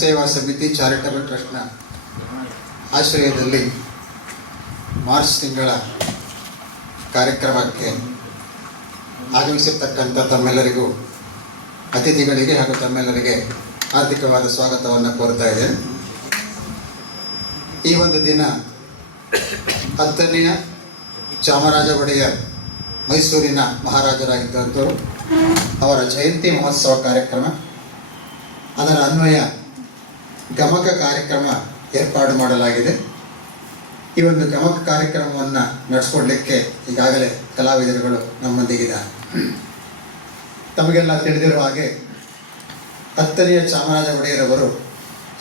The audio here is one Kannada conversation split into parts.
ಸೇವಾ ಸಮಿತಿ ಚಾರಿಟಬಲ್ ಟ್ರಸ್ಟ್ನ ಆಶ್ರಯದಲ್ಲಿ ಮಾರ್ಚ್ ತಿಂಗಳ ಕಾರ್ಯಕ್ರಮಕ್ಕೆ ಆಗಮಿಸಿರ್ತಕ್ಕಂಥ ತಮ್ಮೆಲ್ಲರಿಗೂ, ಅತಿಥಿಗಳಿಗೆ ಹಾಗೂ ತಮ್ಮೆಲ್ಲರಿಗೆ ಹಾರ್ದಿಕವಾದ ಸ್ವಾಗತವನ್ನು ಕೋರ್ತಾ ಇದ್ದೇನೆ. ಈ ಒಂದು ದಿನ 10ನೇ ಚಾಮರಾಜ ಒಡೆಯರ್ ಮೈಸೂರಿನ ಮಹಾರಾಜರಾಗಿದ್ದಂಥವರು ಅವರ ಜಯಂತಿ ಮಹೋತ್ಸವ ಕಾರ್ಯಕ್ರಮ, ಅದರ ಅನ್ವಯ ಗಮಕ ಕಾರ್ಯಕ್ರಮ ಏರ್ಪಾಡು ಮಾಡಲಾಗಿದೆ. ಈ ಒಂದು ಗಮಕ ಕಾರ್ಯಕ್ರಮವನ್ನು ನಡೆಸ್ಕೊಡ್ಲಿಕ್ಕೆ ಈಗಾಗಲೇ ಕಲಾವಿದರುಗಳು ನಮ್ಮೊಂದಿಗಿದ್ದಾರೆ. ತಮಗೆಲ್ಲ ತಿಳಿದಿರುವ ಹಾಗೆ 10ನೇ ಚಾಮರಾಜ ಒಡೆಯರವರು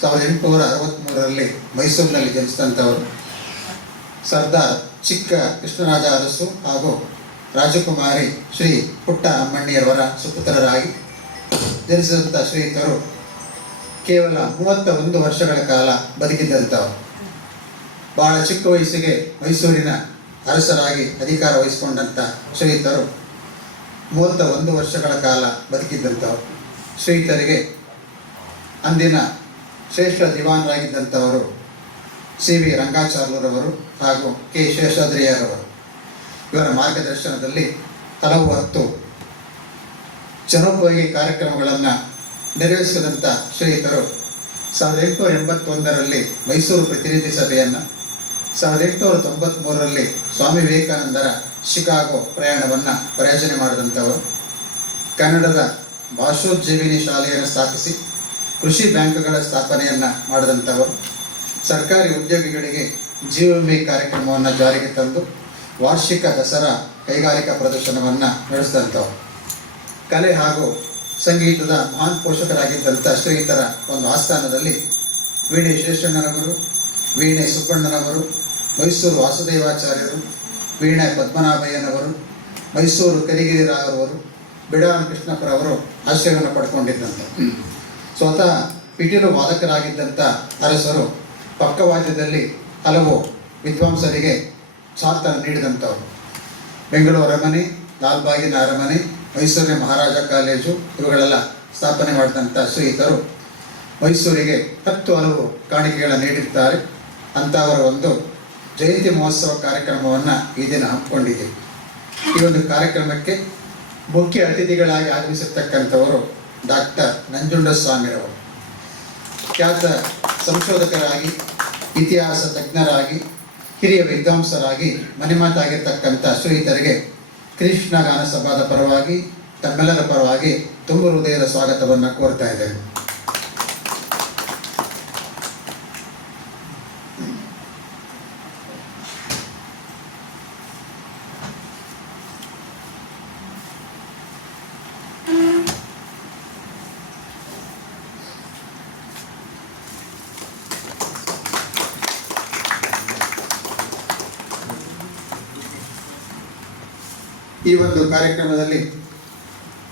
1863ರಲ್ಲಿ ಮೈಸೂರಿನಲ್ಲಿ ಜನಿಸಿದಂಥವರು. ಸರ್ದಾರ್ ಚಿಕ್ಕ ಕೃಷ್ಣರಾಜ ಅರಸು ಹಾಗೂ ರಾಜಕುಮಾರಿ ಶ್ರೀ ಪುಟ್ಟ ಅಮ್ಮಣ್ಣಿಯವರ ಸುಪುತ್ರರಾಗಿ ಜನಿಸಿದಂಥ ಶ್ರೀಯುತರು ಕೇವಲ 31 ವರ್ಷಗಳ ಕಾಲ ಬದುಕಿದ್ದಂಥವರು. ಬಹಳ ಚಿಕ್ಕ ವಯಸ್ಸಿಗೆ ಮೈಸೂರಿನ ಅರಸರಾಗಿ ಅಧಿಕಾರ ವಹಿಸಿಕೊಂಡಂಥ ಶ್ರೀಯುತರು 31 ವರ್ಷಗಳ ಕಾಲ ಬದುಕಿದ್ದಂಥವರು. ಶ್ರೀಯುತರಿಗೆ ಅಂದಿನ ಶ್ರೇಷ್ಠ ದಿವಾನರಾಗಿದ್ದಂಥವರು ಸಿ ವಿ ರಂಗಾಚಾರ್ಯರವರು ಹಾಗೂ ಕೆ ಶೇಷಾದ್ರಿಯರವರು. ಇವರ ಮಾರ್ಗದರ್ಶನದಲ್ಲಿ ಹಲವು 10 ಜನೋಪಯೋಗಿ ಕಾರ್ಯಕ್ರಮಗಳನ್ನು ನೆರವೇರಿಸಿದಂಥ ಶ್ರೀಯುತರು 1881ರಲ್ಲಿ ಮೈಸೂರು ಪ್ರತಿನಿಧಿ ಸಭೆಯನ್ನು, 1893ರಲ್ಲಿ ಸ್ವಾಮಿ ವಿವೇಕಾನಂದರ ಶಿಕಾಗೋ ಪ್ರಯಾಣವನ್ನು ಪ್ರಯೋಜನೆ ಮಾಡಿದಂಥವರು. ಕನ್ನಡದ ಭಾಷೋಜ್ಜೀವಿನಿ ಶಾಲೆಯನ್ನು ಸ್ಥಾಪಿಸಿ ಕೃಷಿ ಬ್ಯಾಂಕ್ಗಳ ಸ್ಥಾಪನೆಯನ್ನು ಮಾಡಿದಂಥವರು. ಸರ್ಕಾರಿ ಉದ್ಯೋಗಿಗಳಿಗೆ ಜೀವ ವಿಮೆ ಕಾರ್ಯಕ್ರಮವನ್ನು ಜಾರಿಗೆ ತಂದು ವಾರ್ಷಿಕ ದಸರಾ ಕೈಗಾರಿಕಾ ಪ್ರದರ್ಶನವನ್ನು ನಡೆಸಿದಂಥವರು. ಕಲೆ ಹಾಗೂ ಸಂಗೀತದ ಮಹಾನ್ ಪೋಷಕರಾಗಿದ್ದಂಥ ಶ್ರೀಯುತರ ಒಂದು ಆಸ್ಥಾನದಲ್ಲಿ ವೀಣೆ ಶೇಷಣ್ಣನವರು, ವೀಣೆ ಸುಬ್ಬಣ್ಣನವರು, ಮೈಸೂರು ವಾಸುದೇವಾಚಾರ್ಯರು, ವೀಣೆ ಪದ್ಮನಾಭಯ್ಯನವರು, ಮೈಸೂರು ಕರಿಗಿರಿರಾಯರವರು, ಬಿಡಾರಂ ಕೃಷ್ಣಪ್ಪರವರು ಆಶ್ರಯವನ್ನು ಪಡ್ಕೊಂಡಿದ್ದಂಥ ಸ್ವತಃ ಪಿಟೀಲು ವಾದಕರಾಗಿದ್ದಂಥ ಅರಸರು ಪಕ್ಕವಾದ್ಯದಲ್ಲಿ ಹಲವು ವಿದ್ವಾಂಸರಿಗೆ ಸಾಥನ್ನು ನೀಡಿದಂಥವರು. ಬೆಂಗಳೂರು ಅರಮನೆ, ಲಾಲ್ಬಾಗಿನ ಅರಮನೆ, ಮೈಸೂರಿನ ಮಹಾರಾಜ ಕಾಲೇಜು ಇವುಗಳೆಲ್ಲ ಸ್ಥಾಪನೆ ಮಾಡಿದಂಥ ಶ್ರೀಯುತರು ಮೈಸೂರಿಗೆ 10 ಹಲವು ಕಾಣಿಕೆಗಳನ್ನು ನೀಡಿರ್ತಾರೆ. ಅಂಥವರ ಒಂದು ಜಯಂತಿ ಮಹೋತ್ಸವ ಕಾರ್ಯಕ್ರಮವನ್ನು ಈ ದಿನ ಹಮ್ಮಿಕೊಂಡಿದ್ದೀವಿ. ಈ ಒಂದು ಕಾರ್ಯಕ್ರಮಕ್ಕೆ ಮುಖ್ಯ ಅತಿಥಿಗಳಾಗಿ ಆಗಮಿಸಿರ್ತಕ್ಕಂಥವರು ಡಾಕ್ಟರ್ ನಂಜುಂಡಸ್ವಾಮಿರವರು. ಖ್ಯಾತ ಸಂಶೋಧಕರಾಗಿ, ಇತಿಹಾಸ ತಜ್ಞರಾಗಿ, ಹಿರಿಯ ವಿದ್ವಾಂಸರಾಗಿ ಮನೆಮಾತಾಗಿರ್ತಕ್ಕಂಥ ಶ್ರೀಯುತರಿಗೆ ಕೃಷ್ಣ ಗಾನ ಸಭಾದ ಪರವಾಗಿ, ತಮ್ಮೆಲ್ಲರ ಪರವಾಗಿ ತುಂಬ ಹೃದಯದ ಸ್ವಾಗತವನ್ನು ಕೋರ್ತಾ ಇದ್ದೇವೆ. ಈ ಒಂದು ಕಾರ್ಯಕ್ರಮದಲ್ಲಿ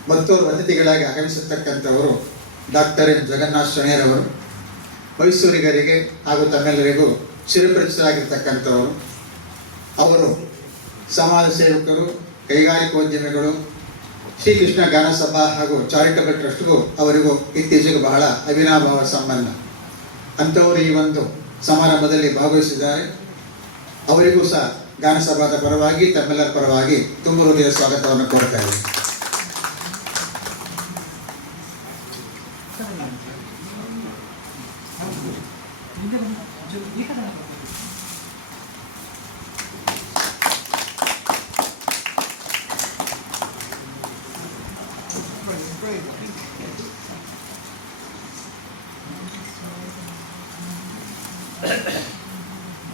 ಮತ್ತೋರ್ವ ಅತಿಥಿಗಳಾಗಿ ಆಗಮಿಸಿರ್ತಕ್ಕಂಥವರು ಡಾಕ್ಟರ್ ಎನ್ ಜಗನ್ನಾಥ ಶೆಣೈರವರು. ಮೈಸೂರಿಗರಿಗೆ ಹಾಗೂ ತಮ್ಮೆಲ್ಲರಿಗೂ ಚಿರಪರಿಚಿತರಾಗಿರ್ತಕ್ಕಂಥವರು. ಅವರು ಸಮಾಜ ಸೇವಕರು, ಕೈಗಾರಿಕೋದ್ಯಮಿಗಳು, ಶ್ರೀಕೃಷ್ಣ ಗಾನ ಸಭಾ ಹಾಗೂ ಚಾರಿಟಬಲ್ ಟ್ರಸ್ಟ್ಗೂ ಅವರಿಗೂ ಇತ್ತೀಚೆಗೆ ಬಹಳ ಅವಿನಾಭಾವ ಸಂಬಂಧ. ಅಂಥವರು ಈ ಒಂದು ಸಮಾರಂಭದಲ್ಲಿ ಭಾಗವಹಿಸಿದ್ದಾರೆ. ಅವರಿಗೂ ಸಹ ಗಾನ ಸಭಾದ ಪರವಾಗಿ, ತಮ್ಮೆಲ್ಲರ ಪರವಾಗಿ ತುಂಬ ಹೃದಯ ಸ್ವಾಗತವನ್ನು ಕೋರ್ತಾ ಇದ್ದೇವೆ.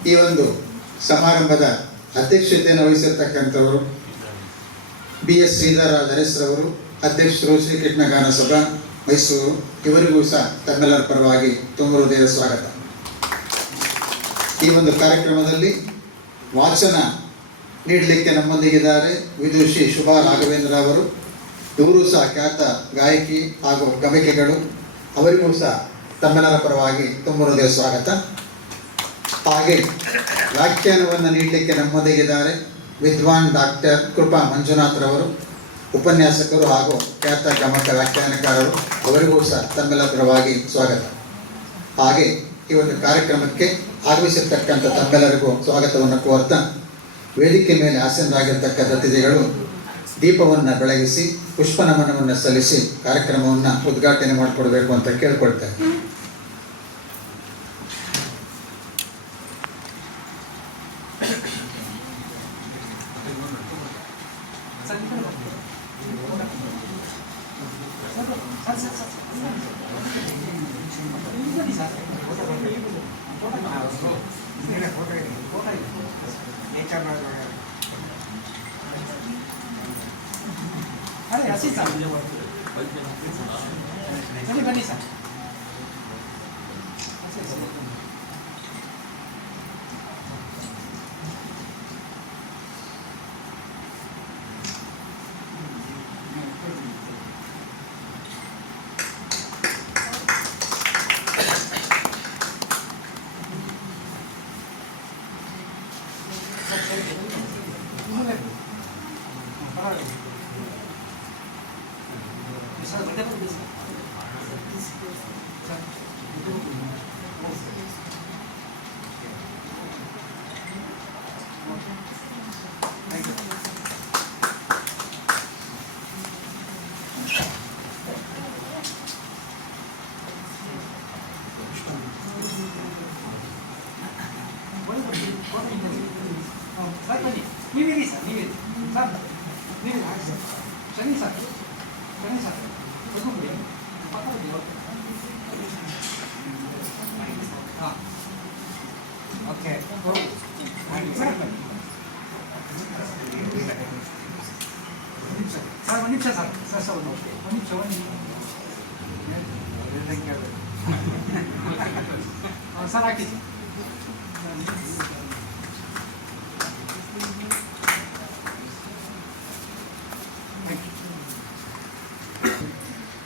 ಈ ಒಂದು ಸಮಾರಂಭದ ಅಧ್ಯಕ್ಷತೆಯನ್ನು ವಹಿಸಿರ್ತಕ್ಕಂಥವರು BS ಶ್ರೀಧರರಾಜ ಅರಸರವರು, ಅಧ್ಯಕ್ಷರು ಶ್ರೀಕೃಷ್ಣ ಗಾನ ಸಭಾ ಮೈಸೂರು. ಇವರಿಗೂ ಸಹ ತಮ್ಮೆಲ್ಲರ ಪರವಾಗಿ ತುಂಬ ಹೃದಯದ ಸ್ವಾಗತ. ಈ ಒಂದು ಕಾರ್ಯಕ್ರಮದಲ್ಲಿ ವಾಚನ ನೀಡಲಿಕ್ಕೆ ನಮ್ಮೊಂದಿಗಿದ್ದಾರೆ ವಿದುಷಿ ಶುಭಾ ರಾಘವೇಂದ್ರ ಅವರು. ಇವರು ಸಹ ಖ್ಯಾತ ಗಾಯಕಿ ಹಾಗೂ ಗಮಕಿಗಳು. ಅವರಿಗೂ ಸಹ ತಮ್ಮೆಲ್ಲರ ಪರವಾಗಿ ತುಂಬ ಹೃದಯ ಸ್ವಾಗತ. ಹಾಗೆ ವ್ಯಾಖ್ಯಾನವನ್ನು ನೀಡಲಿಕ್ಕೆ ನಮ್ಮೊಂದಿಗಿದ್ದಾರೆ ವಿದ್ವಾನ್ ಡಾಕ್ಟರ್ ಕೃಪಾ ಮಂಜುನಾಥ್ರವರು. ಉಪನ್ಯಾಸಕರು ಹಾಗೂ ಖ್ಯಾತ ಗಮಕ ವ್ಯಾಖ್ಯಾನಕಾರರು, ಅವರಿಗೂ ಸಹ ತಮ್ಮೆಲ್ಲರ ಪರವಾಗಿ ಸ್ವಾಗತ. ಹಾಗೆ ಈ ಒಂದು ಕಾರ್ಯಕ್ರಮಕ್ಕೆ ಆಗಮಿಸಿರ್ತಕ್ಕಂಥ ತಮ್ಮೆಲ್ಲರಿಗೂ ಸ್ವಾಗತವನ್ನು ಕೋರ್ತಾ, ವೇದಿಕೆ ಮೇಲೆ ಆಸೀನರಾಗಿರ್ತಕ್ಕ ಅತಿಥಿಗಳು ದೀಪವನ್ನು ಬೆಳಗಿಸಿ ಪುಷ್ಪ ನಮನವನ್ನು ಸಲ್ಲಿಸಿ ಕಾರ್ಯಕ್ರಮವನ್ನು ಉದ್ಘಾಟನೆ ಮಾಡಿಕೊಡ್ಬೇಕು ಅಂತ ಕೇಳ್ಕೊಳ್ತೇನೆ. अरे अशी चालू बनी सर ओके सर ಒಂದು ನಿಮಿಷ ಸರ್ ಸರ್ ಸರ್ ಒಂದು ನಿಮಿಷ ಸರ್ ಹಾಕಿ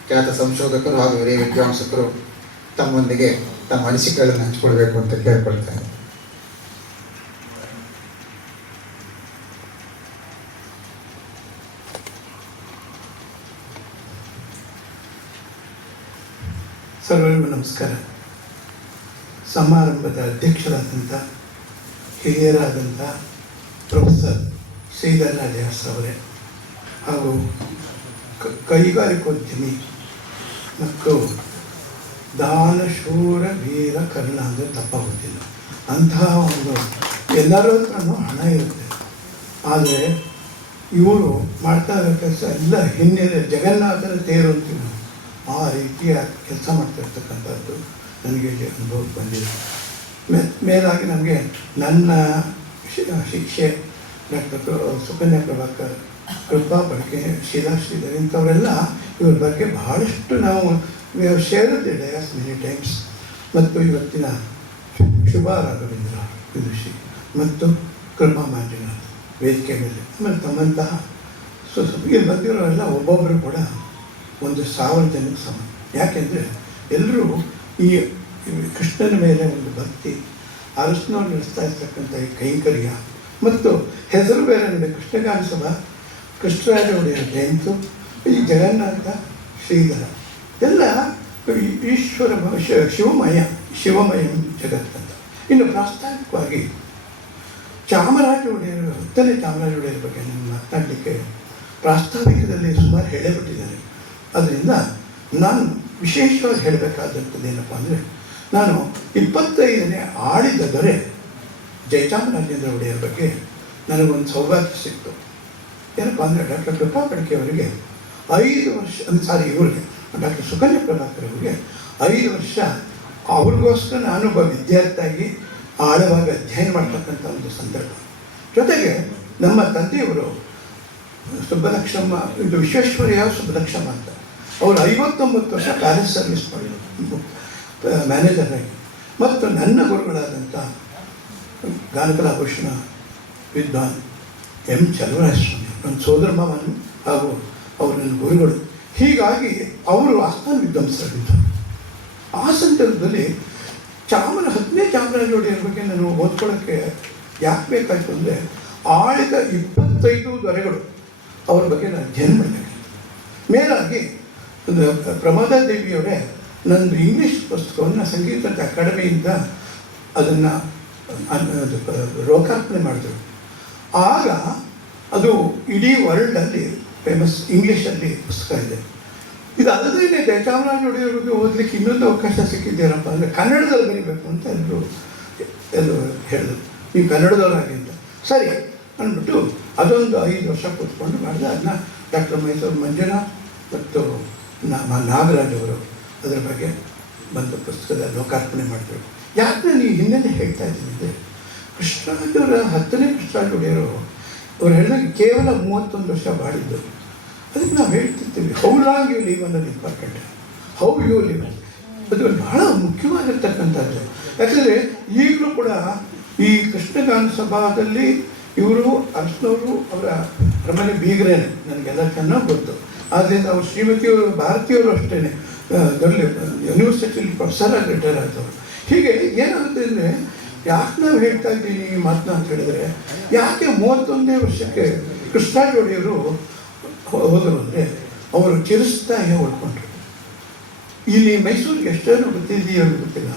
ಖ್ಯಾತ ಸಂಶೋಧಕರು ಹಾಗೂ ಹಿರಿಯ ವಿದ್ವಾಂಸಕರು ತಮ್ಮೊಂದಿಗೆ ತಮ್ಮ ಅನಿಸಿಕೆಗಳನ್ನು ಹಂಚಿಕೊಳ್ಬೇಕು ಅಂತ ಕೇಳ್ಕೊಳ್ತಾರೆ. ಸರ್ವರಿಗೂ ನಮಸ್ಕಾರ. ಸಮಾರಂಭದ ಅಧ್ಯಕ್ಷರಾದಂಥ ಹಿರಿಯರಾದಂಥ ಪ್ರೊಫೆಸರ್ ಶ್ರೀಧರ್ ರಾಜಾಸ್ ಅವರೇ ಹಾಗೂ ಕೈಗಾರಿಕೋದ್ಯಮಿ ಮತ್ತು ದಾನಶೂರ ವೀರ ಕರ್ಣ ಅಂದರೆ ತಪ್ಪಾಗುತ್ತಿಲ್ಲ. ಅಂತಹ ಒಂದು ಎಲ್ಲರ ಹತ್ರನೂ ಹಣ ಇರುತ್ತೆ, ಆದರೆ ಇವರು ಮಾಡ್ತಾ ಇರೋ ಕೆಲಸ ಎಲ್ಲ ಹಿನ್ನೆಲೆ ಜಗನ್ನಾಥನ ತೇರು ಅಂತೀವಿ, ಆ ರೀತಿಯ ಕೆಲಸ ಮಾಡ್ತಾಯಿರ್ತಕ್ಕಂಥದ್ದು ನನಗೆ ಇಲ್ಲಿ ಅನುಭವಕ್ಕೆ ಬಂದಿದೆ. ಮೇಲಾಗಿ ನಮಗೆ ನನ್ನ ಶಿಕ್ಷೆ ಡಾಕ್ಟರ್ ಸುಕನ್ಯಾ ಪ್ರಭಾಕರ್, ಕೃಪಾ ಬಡ್ಕೆ, ಶೀಲಾ ಶ್ರೀಧರ್ ಇಂಥವರೆಲ್ಲ ಇವ್ರ ಬಗ್ಗೆ ಬಹಳಷ್ಟು ನಾವು share the Dias many times. ಮತ್ತು ಇವತ್ತಿನ ಶುಭಾ ರಾಘವೇಂದ್ರ ವಿದುಷಿ ಮತ್ತು ಕೃಪಾ ಮಂಜುನಾಥ್ ವೇದಿಕೆ ಮೇಲೆ, ಆಮೇಲೆ ತಮ್ಮಂತಹ ಇಲ್ಲಿ ಬಂದಿರೋರೆಲ್ಲ ಒಬ್ಬೊಬ್ಬರು ಕೂಡ 1,000 ಜನಕ್ಕೆ ಸಮ. ಯಾಕೆಂದರೆ ಎಲ್ಲರೂ ಈ ಕೃಷ್ಣನ ಮೇಲೆ ಒಂದು ಭಕ್ತಿ, ಅರಸನವ್ರು ನಡೆಸ್ತಾ ಇರ್ತಕ್ಕಂಥ ಈ ಕೈಂಕರ್ಯ ಮತ್ತು ಹೆಸರು ಬೇರೆ ಅಂದರೆ ಕೃಷ್ಣಗಾನ ಸಭಾ, ಕೃಷ್ಣರಾಜ ಒಡೆಯರ ಜಯಂತು, ಈ ಜಗನ್ನಾಥ, ಶ್ರೀಧರ ಎಲ್ಲ ಈಶ್ವರ ಶಿವಮಯ ಜಗತ್ತಂತ. ಇನ್ನು ಪ್ರಾಸ್ತಾವಿಕವಾಗಿ ಚಾಮರಾಜ ಒಡೆಯರು, 10ನೇ ಚಾಮರಾಜ ಒಡೆಯರ ಬಗ್ಗೆ ನಾನು ಮಾತನಾಡಲಿಕ್ಕೆ ಪ್ರಾಸ್ತಾವಿಕದಲ್ಲಿ ಸುಮಾರು ಹೇಳೇಬಿಟ್ಟಿದ್ದಾರೆ. ಅದರಿಂದ ನಾನು ವಿಶೇಷವಾಗಿ ಹೇಳಬೇಕಾದಂಥದ್ದು ಏನಪ್ಪ ಅಂದರೆ, ನಾನು 25ನೇ ಆಳಿದ ದೊರೆ ಜಯಚಾಮರಾಜೇಂದ್ರ ಒಡೆಯರ ಬಗ್ಗೆ ನನಗೊಂದು ಸೌಭಾಗ್ಯ ಸಿಕ್ತು. ಏನಪ್ಪ ಅಂದರೆ ಡಾಕ್ಟರ್ ಕೃಪಾ ಬಡ್ಕೆ ಅವರಿಗೆ 5 ವರ್ಷ, ಇವರಿಗೆ ಡಾಕ್ಟರ್ ಸುಕನ್ಯಾ ಪ್ರಭಾಕರ್ ಅವರಿಗೆ 5 ವರ್ಷ ಅವ್ರಿಗೋಸ್ಕರ ನಾನೊಬ್ಬ ವಿದ್ಯಾರ್ಥಿಯಾಗಿ ಆಳವಾಗಿ ಅಧ್ಯಯನ ಮಾಡ್ತಕ್ಕಂಥ ಒಂದು ಸಂದರ್ಭ. ಜೊತೆಗೆ ನಮ್ಮ ತಂದೆಯವರು ಸುಬ್ಬಲಕ್ಷ್ಮಮ್ಮ, ಇದು ವಿಶ್ವೇಶ್ವರಯ್ಯ ಸುಬ್ಬಲಕ್ಷ್ಮಮ್ಮ ಅಂತ, ಅವರು 59 ವರ್ಷ ಪ್ಯಾಲೇಸ್ ಸರ್ವಿಸ್ ಮಾಡಿದರು ಮ್ಯಾನೇಜರಾಗಿ. ಮತ್ತು ನನ್ನ ಗುರುಗಳಾದಂಥ ಗಾನಕಲಾಭೂಷಣ ವಿದ್ವಾನ್ ಎಂ ಚಲುವರಾಯಸ್ವಾಮಿ ನನ್ನ ಸೋದರ ಮಾವನು ಹಾಗೂ ಅವರು ನನ್ನ ಗುರುಗಳು. ಹೀಗಾಗಿ ಅವರು ಆಸ್ಥಾನ ವಿದ್ವಾಂಸರಾಗಿದ್ದರು. ಆ ಸಂದರ್ಭದಲ್ಲಿ 10ನೇ ಚಾಮರಾಜ ಒಡೆಯರ ಬಗ್ಗೆ ನಾನು ಓದ್ಕೊಳ್ಳೋಕ್ಕೆ ಯಾಕೆ ಬೇಕಾಯಿತು ಅಂದರೆ, ಆಳಿದ 25 ದೊರೆಗಳು ಅವ್ರ ಬಗ್ಗೆ ನಾನು ಅಧ್ಯಯನ ಮಾಡಬೇಕಾಗಿತ್ತು. ಮೇಲಾಗಿ ಪ್ರಮೋದಾ ದೇವಿಯವರೇ ನಂದು ಇಂಗ್ಲೀಷ್ ಪುಸ್ತಕವನ್ನು ಸಂಗೀತದ ಅಕಾಡೆಮಿಯಿಂದ ಅದನ್ನು ಲೋಕಾರ್ಪಣೆ ಮಾಡಿದ್ರು. ಆಗ ಅದು ಇಡೀ ವರ್ಲ್ಡಲ್ಲಿ ಫೇಮಸ್, ಇಂಗ್ಲೀಷಲ್ಲಿ ಪುಸ್ತಕ ಇದೆ. ಇದು ಅಲ್ಲದೇ ಜಯಚಾಮರಾಜ ಒಡೆಯವ್ರಿಗೆ ಓದಲಿಕ್ಕೆ ಇನ್ನೊಂದು ಅವಕಾಶ ಸಿಕ್ಕಿದ್ದೇನಪ್ಪ ಅಂದರೆ ಕನ್ನಡದಲ್ಲಿ ಬರೀಬೇಕು ಅಂತ ಎಲ್ಲರೂ ಹೇಳಿದ್ರು. ನೀವು ಕನ್ನಡದವರಾಗಿ ಅಂತ. ಸರಿ ಅಂದ್ಬಿಟ್ಟು ಅದೊಂದು 5 ವರ್ಷ ಕೂತ್ಕೊಂಡು ಮಾಡಿದೆ. ಅದನ್ನ ಡಾಕ್ಟರ್ ಮೈಸೂರು ಮಂಜುನಾಥ್ ಮತ್ತು ನಾಗರಾಜ್ ಅವರು ಅದರ ಬಗ್ಗೆ ಬಂದು ಪುಸ್ತಕದ ಲೋಕಾರ್ಪಣೆ ಮಾಡಿದ್ರು. ಯಾಕೆ ನಾನು ಈ ಹಿನ್ನೆಲೆ ಹೇಳ್ತಾ ಇದ್ದೀನಿ ಅಂದರೆ, ಕೃಷ್ಣರಾಜವರ 10ನೇ ಕೃಷ್ಣರಾಜ ಒಡೆಯರು ಅವ್ರು ಹೇಳಿದಾಗ ಕೇವಲ 31 ವರ್ಷ ಬಾಳಿದ್ದು. ಅದಕ್ಕೆ ನಾವು ಹೇಳ್ತಿರ್ತೀವಿ, ಹೌ ಲಾಂಗ್ ಯು ಲಿವ್ ಅನ್ನೋದು ಇಂಪಾರ್ಟೆಂಟ್, ಹೌ ಯು ಲಿವ್ ಅದು ಬಹಳ ಮುಖ್ಯವಾಗಿರ್ತಕ್ಕಂಥದ್ದು. ಯಾಕಂದರೆ ಈಗಲೂ ಕೂಡ ಈ ಕೃಷ್ಣಗಾನ ಸಭಾದಲ್ಲಿ ಇವರು ಅರ್ಶನವರು ಅವರ ಅರಮನೆ ಬೀಗರೇನೆ, ನನಗೆಲ್ಲ ಚೆನ್ನಾಗಿ ಗೊತ್ತು. ಆದ್ದರಿಂದ ಅವ್ರು ಶ್ರೀಮತಿಯವರು ಭಾರತೀಯವರು ಅಷ್ಟೇ ದೊಡ್ಡ ಯೂನಿವರ್ಸಿಟಿಯಲ್ಲಿ ಪ್ರೊಫೆಸರ್ ಆಗಿ ರಿಟೈರ್ ಆದವರು. ಹೀಗೆ ಏನಾಗುತ್ತೆ ಅಂದರೆ, ಯಾಕೆ ನಾವು ಹೇಳ್ತಾ ಇದ್ದೀನಿ ಈ ಮಾತನ್ನ ಅಂತ ಹೇಳಿದ್ರೆ, ಯಾಕೆ 31ನೇ ವರ್ಷಕ್ಕೆ ಕೃಷ್ಣರಾಜ ಒಡೆಯರು ಹೋದರು ಅಂದರೆ, ಅವರು ಚಿರಸ್ಥಾಯಿಗೆ ಉಳ್ಕೊಂಡ್ರು. ಇಲ್ಲಿ ಮೈಸೂರಿಗೆ ಎಷ್ಟೇನೋ ಗೊತ್ತಿದೆಯೋ ಗೊತ್ತಿಲ್ಲ,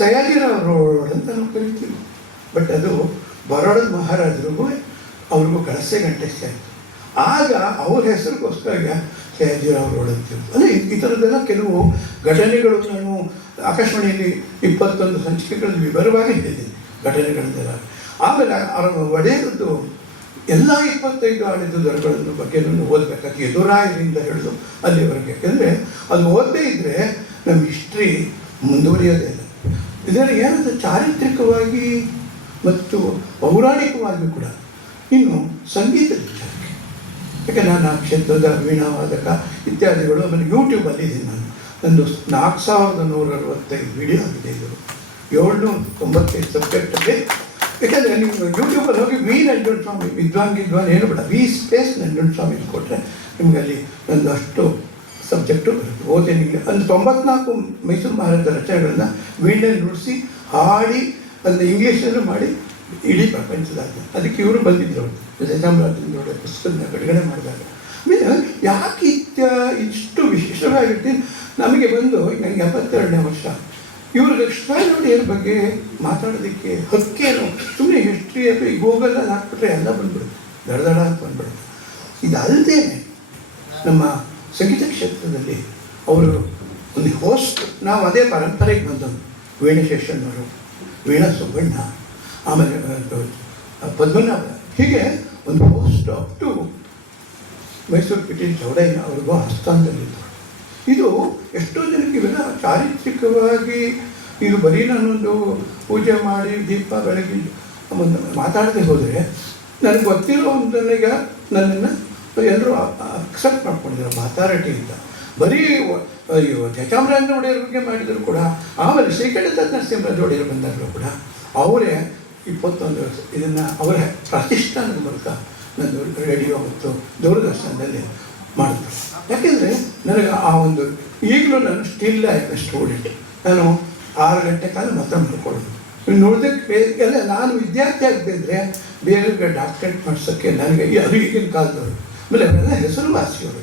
ಸಯಾಜಿರಾವ್ ರೋಡ್ ಅಂತ ನಾವು ಕರಿತೀವಿ. ಬಟ್ ಅದು ಬರೋಡದ ಮಹಾರಾಜರಿಗೂ ಅವ್ರಿಗೂ ಕಳಸೆ ಗಂಟೆಸ್ತೆ ಆಯಿತು. ಆಗ ಅವ್ರ ಹೆಸರಿಗೋಸ್ಕರ ಸಯಾಜಿರಾವ್ ರೋಡ್ ಅಂತೀವಿ. ಅಂದರೆ ಈ ಥರದ್ದೆಲ್ಲ ಕೆಲವು ಘಟನೆಗಳು ನಾನು ಆಕಾಶವಾಣಿಯಲ್ಲಿ 21 ಸಂಚಿಕೆಗಳಲ್ಲಿ ವಿವರವಾಗಿ ಹೇಳಿದ್ದೀನಿ ಘಟನೆಗಳನ್ನೆಲ್ಲ. ಆಮೇಲೆ ಅವರ ಒಡೆಯರದ್ದು ಎಲ್ಲ 25 ಆಳಿದ ದೊರೆಗಳ ಬಗ್ಗೆ ಓದಬೇಕಾಗಿ ಎದುರಾಯರಿಂದ ಹಿಡಿದು ಅಲ್ಲಿವರೆಗೆ. ಯಾಕೆಂದರೆ ಅದು ಓದದೇ ಇದ್ದರೆ ನಮ್ಮ ಹಿಸ್ಟ್ರಿ ಮುಂದುವರಿಯೋದೇ ಇಲ್ಲ. ಇದರಲ್ಲಿ ಏನಾದರೂ ಚಾರಿತ್ರಿಕವಾಗಿ ಮತ್ತು ಪೌರಾಣಿಕವಾಗಿಯೂ ಕೂಡ. ಇನ್ನು ಸಂಗೀತದ ವಿಚಾರಕ್ಕೆ, ಯಾಕೆ ನಾನು ಆ ಕ್ಷೇತ್ರದ ವೀಣಾವಾದಕ ಇತ್ಯಾದಿಗಳು ಆಮೇಲೆ ಯೂಟ್ಯೂಬಲ್ಲಿ ಇದ್ದೀನಿ. ನಾನು ನಂದು 4165 ವಿಡಿಯೋ ಆಗಿದೆ. ಇದು 795 ಸಬ್ಜೆಕ್ಟಲ್ಲಿ. ಯಾಕೆಂದರೆ ನೀವು ಯೂಟ್ಯೂಬಲ್ಲಿ ಹೋಗಿ ವಿ ನಂಜುಂಡಸ್ವಾಮಿ ವಿದ್ವಾನ್ ಏನು ಬೇಡ, ವಿ ಸ್ಪೇಸ್ ನಂಜುಂಡಸ್ವಾಮಿ ಕೊಟ್ಟರೆ ನಿಮಗೆ ಅಲ್ಲಿ ಒಂದು ಅಷ್ಟು ಸಬ್ಜೆಕ್ಟು ಬರುತ್ತೆ. ಓದೇನಿಲ್ಲ ಒಂದು 94 ಮೈಸೂರು ಮಹಾರಾಜರ ರಚನೆಗಳನ್ನು ವೀಣೆಯಲ್ಲಿ ನುಡಿಸಿ ಹಾಡಿ ಅದನ್ನು ಇಂಗ್ಲೀಷಲ್ಲೂ ಮಾಡಿ ಇಡೀ ಪ್ರಪಂಚದಾದ್ಯಂತ. ಅದಕ್ಕೆ ಇವರು ಬಂದಿದ್ದರು, ಜಯಚಾಮರಾಜೇಂದ್ರ ಪುಸ್ತಕನ ಬಿಡುಗಡೆ ಮಾಡಿದಾಗ. ಆಮೇಲೆ ಯಾಕೆ ಇಷ್ಟು ವಿಶೇಷವಾಗಿಟ್ಟು ನಮಗೆ ಬಂದು ನನಗೆ 72ನೇ ವರ್ಷ. ಇವ್ರಿಗೆ ಕೃಷ್ಣರಾಜ ಒಡೆಯರ ಬಗ್ಗೆ ಮಾತಾಡೋದಕ್ಕೆ ಹಕ್ಕೇನು, ಸುಮ್ಮನೆ ಹಿಸ್ಟ್ರಿ ಅಥವಾ ಈ ಗೂಗಲಲ್ಲಿ ಹಾಕ್ಬಿಟ್ರೆ ಎಲ್ಲ ಬಂದ್ಬಿಡುತ್ತೆ, ದಡ ಅಂತ ಬಂದ್ಬಿಡುತ್ತೆ. ಇದಲ್ಲದೆ ನಮ್ಮ ಸಂಗೀತ ಕ್ಷೇತ್ರದಲ್ಲಿ ಅವರು ಒಂದು ಹೋಸ್ಟ್, ನಾವು ಅದೇ ಪರಂಪರೆಗೆ ಬಂದವರು. ವೇಣುಶೇಷಣ್ಣವರು, ವೀಣಾ ಸುಬ್ಬಣ್ಣ, ಆಮೇಲೆ ಪದ್ಮನಾಭ, ಹೀಗೆ ಒಂದು host up to Mysore Piteel Chowdaiah ಅವ್ರಿಗೂ ಆಸ್ಥಾನದಲ್ಲಿದ್ದರು. ಇದು ಎಷ್ಟೋ ಜನಕ್ಕೆ ಇವೆಲ್ಲ ಚಾರಿತ್ರಿಕವಾಗಿ, ಇದು ಬರೀ ನಾನೊಂದು ಪೂಜೆ ಮಾಡಿ ದೀಪ ಬೆಳಗಿ ಮಾತಾಡದೆ ಹೋದರೆ ನನಗೆ ಗೊತ್ತಿರೋ ಒಂದನ್ನೀಗ ನನ್ನನ್ನು ಎಲ್ಲರೂ ಅಕ್ಸೆಪ್ಟ್ ಮಾಡ್ಕೊಂಡಿದ್ದಾರೆ ಮಾತಾರಟಿ ಅಂತ. ಬರೀ ಜಯಚಾಮರಾಜ ಒಡೆಯರ ಬಗ್ಗೆ ಮಾಡಿದರೂ ಕೂಡ, ಆಮೇಲೆ ಶ್ರೀಕಂಠದತ್ತ ನರಸಿಂಹರಾಜ ಒಡೆಯರು ಬಂದಾಗಲೂ ಕೂಡ ಅವರೇ 21 ವರ್ಷ ಇದನ್ನು ಅವರ ಪ್ರತಿಷ್ಠಾನದ ಮೂಲಕ ನನ್ನ ರೇಡಿಯೋ ಮತ್ತು ದೂರದರ್ಶನದಲ್ಲಿ ಮಾಡಿದ್ರು. ಯಾಕೆಂದರೆ ನನಗೆ ಆ ಒಂದು ಈಗಲೂ ನಾನು ಸ್ಟಿಲ್ ಆಯ್ತು ಸ್ಟೂಡೆಂಟ್. ನಾನು 6 ಗಂಟೆ ಕಾಲ ಮಾತ್ರ ಮಾಡ್ಕೊಳ್ಳೋದು. ನೋಡೋದಕ್ಕೆ ಎಲ್ಲ ನಾನು ವಿದ್ಯಾರ್ಥಿ ಆಗದಿದ್ದರೆ ಬೇರೆ ಡಾಕ್ಟರೇಟ್ ಮಾಡಿಸೋಕ್ಕೆ ನನಗೆ ಅದು ಈಗಿನ ಕಾಲದವರು, ಆಮೇಲೆ ಅವರೆಲ್ಲ ಹೆಸರುವಾಸಿಯವರು.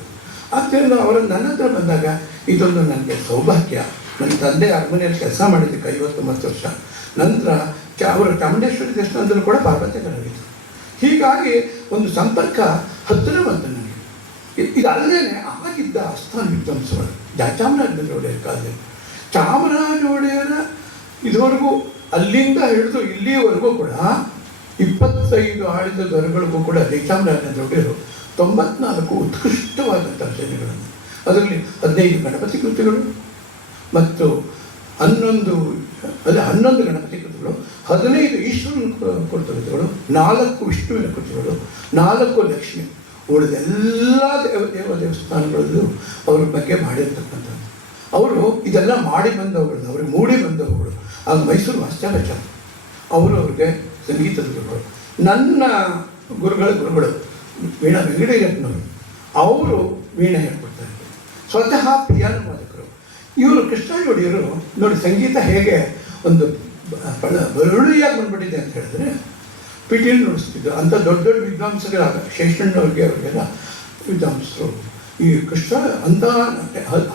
ಆದ್ದರಿಂದ ಅವರು ನನ್ನ ಹತ್ರ ಬಂದಾಗ ಇದೊಂದು ನನಗೆ ಸೌಭಾಗ್ಯ. ನನ್ನ ತಂದೆ ಅರಮನೆಯಲ್ಲಿ ಕೆಲಸ ಮಾಡಿದ್ದಕ್ಕೆ 59 ವರ್ಷ ನಂತರ ಅವರು ಚಾಮುಂಡೇಶ್ವರಿ ದೇವಸ್ಥಾನದಲ್ಲೂ ಕೂಡ ಪಾರ್ವತಿಗಳಾಗಿದ್ದರು. ಹೀಗಾಗಿ ಒಂದು ಸಂಪರ್ಕ ಹತ್ತಿರ ಬಂತು ನನಗೆ. ಇದಲ್ಲದೆ ಆಗಿದ್ದ ಆಸ್ಥಾನ ವಿದ್ವಾಂಸಗಳು ಜಯಚಾಮರಾಜ ಒಡೆಯರ ಕಾಲದಲ್ಲಿ, ಚಾಮರಾಜ ಒಡೆಯರ ಇದುವರೆಗೂ ಅಲ್ಲಿಂದ ಹಿಡಿದು ಇಲ್ಲಿವರೆಗೂ ಕೂಡ 25 ಆಳಿದ ದೊರೆಗಳಿಗೂ ಕೂಡ ಜಯಚಾಮರಾಜ ಒಡೆಯರು 94 ಉತ್ಕೃಷ್ಟವಾದಂಥ ರಚನೆಗಳನ್ನು, ಅದರಲ್ಲಿ 15 ಗಣಪತಿ ಕೃತಿಗಳು ಮತ್ತು 11 ಗಣಪತಿ ಕೃತಿಗಳು, 15 ಈಶ್ವರನ ಕೃತಿಗಳು, 4 ವಿಷ್ಣುವಿನ ಕೃತಿಗಳು, 4 ಲಕ್ಷ್ಮಿ, ಉಳಿದೆಲ್ಲ ದೇವಸ್ಥಾನಗಳಲ್ಲೂ ಅವ್ರ ಬಗ್ಗೆ ಮಾಡಿರ್ತಕ್ಕಂಥದ್ದು. ಅವರು ಇದೆಲ್ಲ ಮಾಡಿ ಬಂದವುಗಳು, ಅವ್ರಿಗೆ ಮೂಡಿ ಬಂದವುಗಳು. ಆಗ ಮೈಸೂರು ವಾಸ್ತವಾಚಾರ ಅವರು ಅವ್ರಿಗೆ ಸಂಗೀತದ ಗುರುಗಳು. ನನ್ನ ಗುರುಗಳು ವೀಣಾ ವೆಂಕಟೇಶಪ್ಪನವರು, ಅವರು ವೀಣೆ ಹೇಳ್ಕೊಡ್ತಾರೆ. ಸ್ವತಃ ಪಿಯಾನೋ ವಾದಕರು ಇವರು. ಕೃಷ್ಣರಾಜ ಒಡೆಯರು ನೋಡಿ ಸಂಗೀತ ಹೇಗೆ ಒಂದು ಬರುಳಿಯಾಗಿ ಬಂದ್ಬಿಟ್ಟಿದೆ ಅಂತ ಹೇಳಿದ್ರೆ, ಪಿಟೀಲ್ ನುಡಿಸ್ತಿದ್ದು ಅಂಥ ದೊಡ್ಡ ದೊಡ್ಡ ವಿದ್ವಾಂಸಗಳಾಗ ಶೇಷಣ್ಣವ್ರಿಗೆ ಅವ್ರಿಗೆಲ್ಲ ವಿದ್ವಾಂಸರು ಈ ಕೃಷ್ಣ ಅಂತ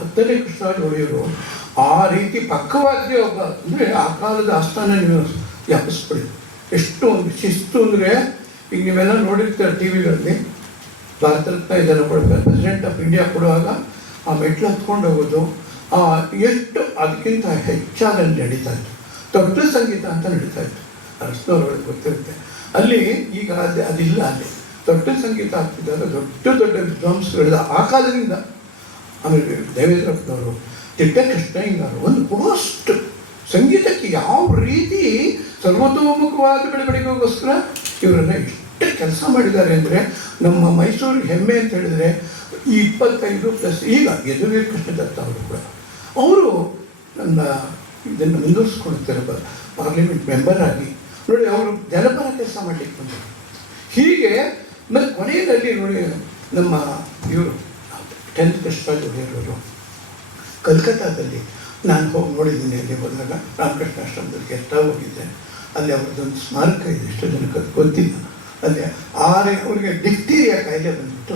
10ನೇ ಕೃಷ್ಣರಾಜ ಒಡೆಯರು ಆ ರೀತಿ ಪಕ್ಕವಾದ್ಯ ಒಬ್ಬ ಅಂದರೆ ಆ ಕಾಲದ ಆಸ್ಥಾನ ನೀವು ವ್ಯಾಪಿಸ್ಬಿಡಿ. ಎಷ್ಟು ಒಂದು ಶಿಸ್ತು ಅಂದರೆ, ಈಗ ನೀವೆಲ್ಲ ನೋಡಿರ್ತೀರ ಟಿ ವಿಗಳಲ್ಲಿ ಭಾರತ ರತ್ನ ಇದೆಲ್ಲ ಕೊಡ್ತಾರೆ, ಪ್ರೆಸಿಡೆಂಟ್ ಆಫ್ ಇಂಡಿಯಾ ಕೊಡುವಾಗ ಆ ಮೆಟ್ಲು ಹತ್ಕೊಂಡು ಹೋಗೋದು, ಎಷ್ಟು ಅದಕ್ಕಿಂತ ಹೆಚ್ಚಾಗಿ ನಡೀತಾ ಇತ್ತು. ತೊಟ್ಲು ಸಂಗೀತ ಅಂತ ನಡೀತಾ ಇತ್ತು, ಅರಸನವ್ರಿಗೆ ಗೊತ್ತಿರುತ್ತೆ. ಅಲ್ಲಿ ಈಗ ಅದಿಲ್ಲ. ಅಲ್ಲಿ ತೊಟ್ಲು ಸಂಗೀತ ಆಗ್ತಿದ್ದಾಗ ದೊಡ್ಡ ದೊಡ್ಡ ವಿದ್ವಾಂಸಗಳಿಂದ ಆ ಕಾಲದಿಂದ, ಆಮೇಲೆ ದೇವೇಂದ್ರಪ್ಪನವರು, ತಿಟ್ಟಕೃಷ್ಣಯ್ಯನವರು, ಒಂದು ಪೋಸ್ಟ್ ಸಂಗೀತಕ್ಕೆ ಯಾವ ರೀತಿ ಸರ್ವತೋಮುಖವಾದ ಬೆಳವಣಿಗೆಗೋಸ್ಕರ ಇವರನ್ನು ಎಷ್ಟು ಕೆಲಸ ಮಾಡಿದ್ದಾರೆ ಅಂದರೆ, ನಮ್ಮ ಮೈಸೂರಿಗೆ ಹೆಮ್ಮೆ ಅಂತ ಹೇಳಿದರೆ ಈ 25+ ಈಗ ಯದುವೀರ್ ಕೃಷ್ಣದತ್ತ ಅವರು ಕೂಡ ಅವರು ನನ್ನ ಇದನ್ನು ಮುಂದುವರಿಸ್ಕೊಳ್ತಾರೆ. ಪಾರ್ಲಿಮೆಂಟ್ ಮೆಂಬರ್ ಆಗಿ ನೋಡಿ, ಅವರು ಜನಪರ ಕೆಲಸ ಮಾಡಲಿಕ್ಕೆ ಬಂದರು. ಹೀಗೆ ಮತ್ತು ಕೊನೆಯಲ್ಲಿ ನೋಡಿ, ನಮ್ಮ ಇವರು 10th ಕೃಷ್ಣರಾಜ ಒಡೆಯರವರು ಕಲ್ಕತ್ತಾದಲ್ಲಿ ನಾನು ಹೋಗಿ ನೋಡಿದ್ದೀನಿ. ಅಲ್ಲಿ ಹೋದಾಗ ರಾಮಕೃಷ್ಣ ಆಶ್ರಮದಲ್ಲಿ ಗೆಸ್ಟಾಗಿ ಹೋಗಿದ್ದೆ. ಅಲ್ಲಿ ಅವ್ರದ್ದೊಂದು ಸ್ಮಾರಕ ಇದೆ, ಎಷ್ಟು ಜನಕ್ಕೆ ಅದು ಗೊತ್ತಿಲ್ಲ. ಅಲ್ಲಿ ಅವರಿಗೆ ಡಿಫ್ತೀರಿಯಾ ಕಾಯಿಲೆ ಬಂದ್ಬಿಟ್ಟು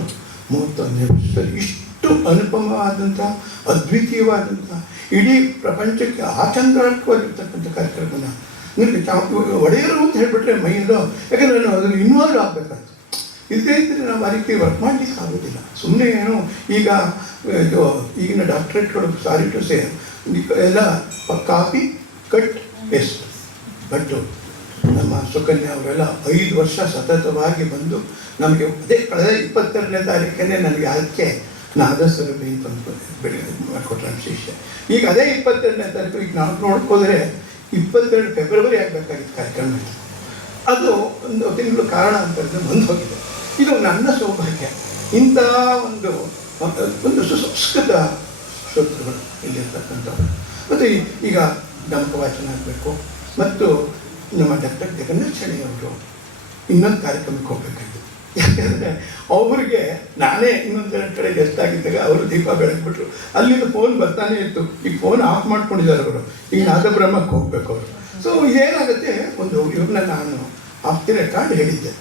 31 ವರ್ಷದಲ್ಲಿ ಇಷ್ಟು ಅನುಪಮವಾದಂಥ, ಅದ್ವಿತೀಯವಾದಂಥ, ಇಡೀ ಪ್ರಪಂಚಕ್ಕೆ ಆಚಂದ್ರಾರ್ಕವಾಗಿರ್ತಕ್ಕಂಥ ಕಾರ್ಯಕ್ರಮನ ನನಗೆ ಒಡೆಯರು ಅಂತ ಹೇಳಿಬಿಟ್ರೆ ಮೈಯಲ್ಲೋ, ಯಾಕಂದರೆ ನಾನು ಅದನ್ನು ಇನ್ವಾಲ್ವ್ ಆಗಬೇಕಾಗ್ತದೆ. ಇಲ್ಲದೇ ಇದ್ದರೆ ನಾವು ಆ ರೀತಿ ವರ್ಕ್ ಮಾಡಲಿಕ್ಕೆ ಆಗೋದಿಲ್ಲ. ಸುಮ್ಮನೆ ಏನು ಈಗ ಈಗಿನ ಡಾಕ್ಟ್ರೇಟ್ಗಳು ಸಾರಿ ಟು ಸೇ ಎಲ್ಲ ಕಾಪಿ ಕಟ್ ಪೇಸ್ಟ್. ಬಟ್ ನಮ್ಮ ಸುಕನ್ಯಾ ಅವರೆಲ್ಲ 5 ವರ್ಷ ಸತತವಾಗಿ ಬಂದು ನಮಗೆ ಅದೇ ಕಳೆದ 22ನೇ ತಾರೀಕನ್ನೇ ನನಗೆ ಅದಕ್ಕೆ ನಾದಸ್ವರೂಪಿ ಅಂತ ಮಾಡಿಕೊಟ್ರೆ ನಮ್ಮ ಶಿಷ್ಯ. ಈಗ ಅದೇ 22ನೇ ತಾರೀಕು ಈಗ ನಾವು ನೋಡ್ಕೋದ್ರೆ 22 ಫೆಬ್ರವರಿ ಆಗಬೇಕಾಗಿತ್ತು ಕಾರ್ಯಕ್ರಮ. ಅದು ಒಂದು ತಿಂಗಳು ಕಾರಣ ಅಂತ ಬಂದು ಹೋಗಿದೆ. ಇದು ನನ್ನ ಸೌಭಾಗ್ಯ. ಇಂಥ ಒಂದು ಸುಸಂಸ್ಕೃತ ಶ್ರೋತೃಗಳು ಇಲ್ಲಿರ್ತಕ್ಕಂಥವ್ರು. ಮತ್ತು ಈಗ ಡಂಕ ವಾಚನ ಆಗಬೇಕು. ಮತ್ತು ನಮ್ಮ ಡಾಕ್ಟರ್ ಜಗನ್ನಾಥಣಿಯವರು ಇನ್ನೊಂದು ಕಾರ್ಯಕ್ರಮಕ್ಕೆ ಹೋಗಬೇಕಾಗಿತ್ತು. ಯಾಕೆಂದರೆ ಅವರಿಗೆ ನಾನೇ ಇನ್ನೊಂದು ಕಡೆ ಗೆಸ್ಟ್ ಆಗಿದ್ದಾಗ ಅವರು ದೀಪ ಬೆಳಗ್ಬಿಟ್ರು. ಅಲ್ಲಿಂದ ಫೋನ್ ಬರ್ತಾನೆ ಇತ್ತು. ಈಗ ಫೋನ್ ಆಫ್ ಮಾಡ್ಕೊಂಡಿದ್ದಾರೆ ಅವರು. ಈಗ ನಾದಬ್ರಹ್ಮಕ್ಕೆ ಹೋಗ್ಬೇಕು ಅವರು. ಸೊ ಏನಾಗುತ್ತೆ, ಒಂದು ಇವ್ರನ್ನ ನಾನು ಆಫ್ತಿನ ಕಾರ್ಡ್ ಹೇಳಿದ್ದೆ.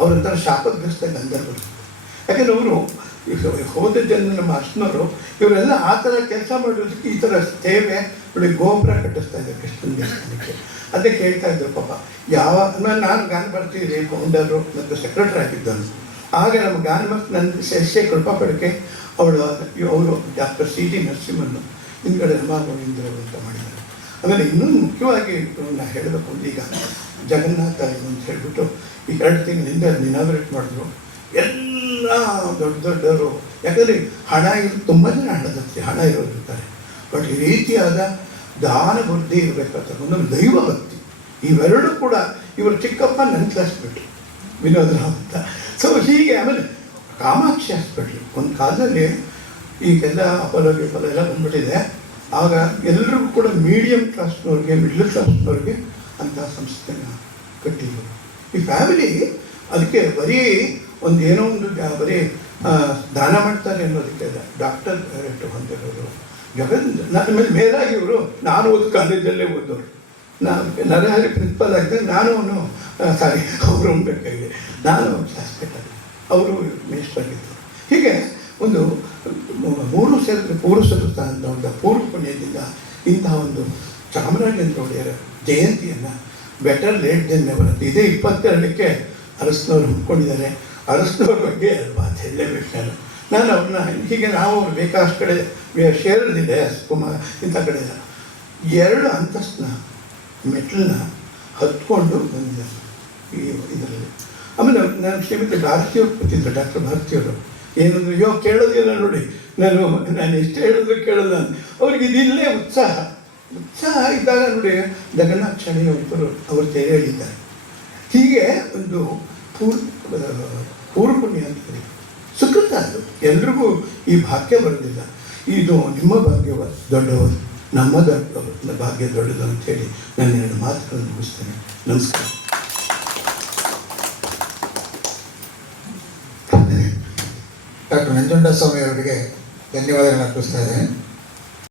ಅವರೊಂಥರ ಶಾಪಗ್ರಸ್ತ ಗಂಧರ್ವರು. ಯಾಕೆಂದರೆ ಅವರು ಹೋದ ಜನ ನಮ್ಮ ಅರ್ಶನವರು ಇವರೆಲ್ಲ ಆ ಥರ ಕೆಲಸ ಮಾಡೋದಕ್ಕೆ ಈ ಥರ ಸೇವೆ ಒಳ್ಳೆ ಗೋಪುರ ಕಟ್ಟಿಸ್ತಾ ಇದ್ದಾರೆ ಕೃಷ್ಣನ ದೇವಸ್ಥಾನಕ್ಕೆ. ಅದೇ ಕೇಳ್ತಾ ಇದ್ದರು ಪಾಪ. ನಾನು ಗಾನ ಬರ್ತಿದ್ದೆ ಫೌಂಡರು ಮತ್ತು ಸೆಕ್ರೆಟರಿ ಆಗಿದ್ದನು. ಆಗ ನಮ್ಮ ಗಾನ ಬರ್ತಿ ನನ್ನ ಶಸ್ಯ ಕೃಪಾ ಪಡಕೆ ಅವರು ಡಾಕ್ಟರ್ ಸಿ ಟಿ ನರಸಿಂಹನ್ನು ಹಿಂದ್ಗಡೆ ರಮಾಗೋವಿಂದರು ಅಂತ ಮಾಡಿದ್ದಾರೆ. ಆಮೇಲೆ ಇನ್ನೊಂದು ಮುಖ್ಯವಾಗಿ ನಾನು ಹೇಳಬೇಕು ಅಂದ್ರೆ, ಈಗ ಜಗನ್ನಾಥ ಅಂತ ಹೇಳಿಬಿಟ್ಟು ಈ 2 ತಿಂಗಳಿಂದ ಇನಾಗ್ರೇಟ್ ಮಾಡಿದ್ರು. ಎಲ್ಲ ದೊಡ್ಡ ದೊಡ್ಡವರು, ಯಾಕಂದರೆ ಹಣ ತುಂಬ ಜನ ಹಣ ಇರೋದಿರ್ತಾರೆ. ಬಟ್ ಈ ರೀತಿಯಾದ ದಾನ ಬುದ್ಧಿ ಇರಬೇಕಾದ ಒಂದೊಂದು ದೈವ ಭಕ್ತಿ, ಇವೆರಡೂ ಕೂಡ ಇವರು ಚಿಕ್ಕಪ್ಪ ನನ್ನ ಕ್ಲಾಸ್ಮೇಟ್ ವಿನೋದರಾವ್ ಅಂತ. ಸೊ ಹೀಗೆ ಆಮೇಲೆ ಕಾಮಾಕ್ಷಿ ಹಾಸ್ಪಿಟ್ಲ್ ಒಂದು ಕಾಲದಲ್ಲಿ ಈಗೆಲ್ಲ ಅಪೋಲೋ ಎಲ್ಲ ಬಂದ್ಬಿಟ್ಟಿದೆ. ಆಗ ಎಲ್ಲರಿಗೂ ಕೂಡ ಮೀಡಿಯಮ್ ಕ್ಲಾಸ್ನವ್ರಿಗೆ, ಮಿಡ್ಲ್ ಕ್ಲಾಸ್ನವ್ರಿಗೆ ಅಂಥ ಸಂಸ್ಥೆನ ಕಟ್ಟಿದ್ರು. ಈ ಫ್ಯಾಮಿಲಿ ಅದಕ್ಕೆ ಬರೀ ಒಂದು ಏನೋ ಒಂದು ಬರೀ ದಾನ ಮಾಡ್ತಾರೆ ಅನ್ನೋದಕ್ಕೆ ಡಾಕ್ಟರ್ ಹೊಂದಿರೋರು ನನ್ನ ಮೇಲೆ ಮೇಲಾಗಿ ಇವರು. ನಾನು ಓದ್ ಕಾಲೇಜಲ್ಲೇ ಓದೋರು. ನಾನು ನರಹರಿ ಪ್ರಿನ್ಸಿಪಲ್ ಆಗಿದ್ದಾಗ ನಾನು ಅವರು ಬೇಕಾಗಿದೆ, ನಾನು ಹಾಸ್ಪಿಟಲ್, ಅವರು ಮಿನಿಸ್ಟರ್ ಆಗಿದ್ದರು. ಹೀಗೆ ಒಂದು 3 ಸೇರಿದ್ರೆ ಪೂರ್ವಸರು ಅಂತ ಒಂದು ಪೂರ್ವ ಪುಣ್ಯದಿಂದ ಇಂತಹ ಒಂದು ಚಾಮರಾಜೇಂದ್ರ ಒಡೆಯರ ಜಯಂತಿಯನ್ನು ಬೆಟರ್ ಲೇಟ್ ದೆನ್ ನೆವರ್ ಅಂತ ಇದೇ 22ಕ್ಕೆ ಅರಸನವ್ರು ಹಮ್ಮಿಕೊಂಡಿದ್ದಾರೆ. ಅರಸನವ್ರ ಬಗ್ಗೆ ಮಾತು ಹೇಳಲೇಬೇಕು ನಾನು ಅವ್ರನ್ನ. ಹೀಗೆ ನಾವು ಅವ್ರು ಬೇಕಾದಷ್ಟು ಕಡೆ ಶೇರದಿದೆ ಕುಮಾರ್ ಇಂಥ ಕಡೆ 2 ಅಂತಸ್ತಿನ ಮೆಟ್ಲನ್ನ ಹತ್ಕೊಂಡು ಬಂದಿದ್ದಾರೆ ಈ ಇದರಲ್ಲಿ. ಆಮೇಲೆ ನಾನು ಶ್ರೀಮತಿ ಭಾರತಿಯವ್ರು ಕೂತಿದ್ದರು, ಡಾಕ್ಟರ್ ಭಾರತಿಯವರು. ಏನಂದ್ರೆ ಕೇಳೋದಿಲ್ಲ ನೋಡಿ, ನಾನು ಎಷ್ಟು ಹೇಳಿದ್ರು ಕೇಳೋಲ್ಲ. ಅವ್ರಿಗೆ ಇದಿಲ್ಲೇ ಉತ್ಸಾಹ ಇದ್ದಾಗ ನೋಡಿ ಜಗನ್ನಾಥಣಿ ಅವರು ತೆರೆ ಹೇಳಿದ್ದಾರೆ. ಹೀಗೆ ಒಂದು ಪೂರ್ವ ಪುಣ್ಯ ಅಂತ ಸುಕೃತ. ಅದು ಎಲ್ರಿಗೂ ಈ ಭಾಗ್ಯ ಬರೋದಿಲ್ಲ. ಇದು ನಿಮ್ಮ ಭಾಗ್ಯ ದೊಡ್ಡವರು, ನಮ್ಮ ಭಾಗ್ಯ ದೊಡ್ಡದು ಅಂತೇಳಿ ನಾನು 2 ಮಾತುಗಳನ್ನು ಮುಗಿಸ್ತೇನೆ. ನಮಸ್ಕಾರ. ಡಾಕ್ಟರ್ ನಂಜುಂಡಸ್ವಾಮಿ ಅವರಿಗೆ ಧನ್ಯವಾದಗಳನ್ನು ಅರ್ಪಿಸ್ತಾ ಇದ್ದೇನೆ.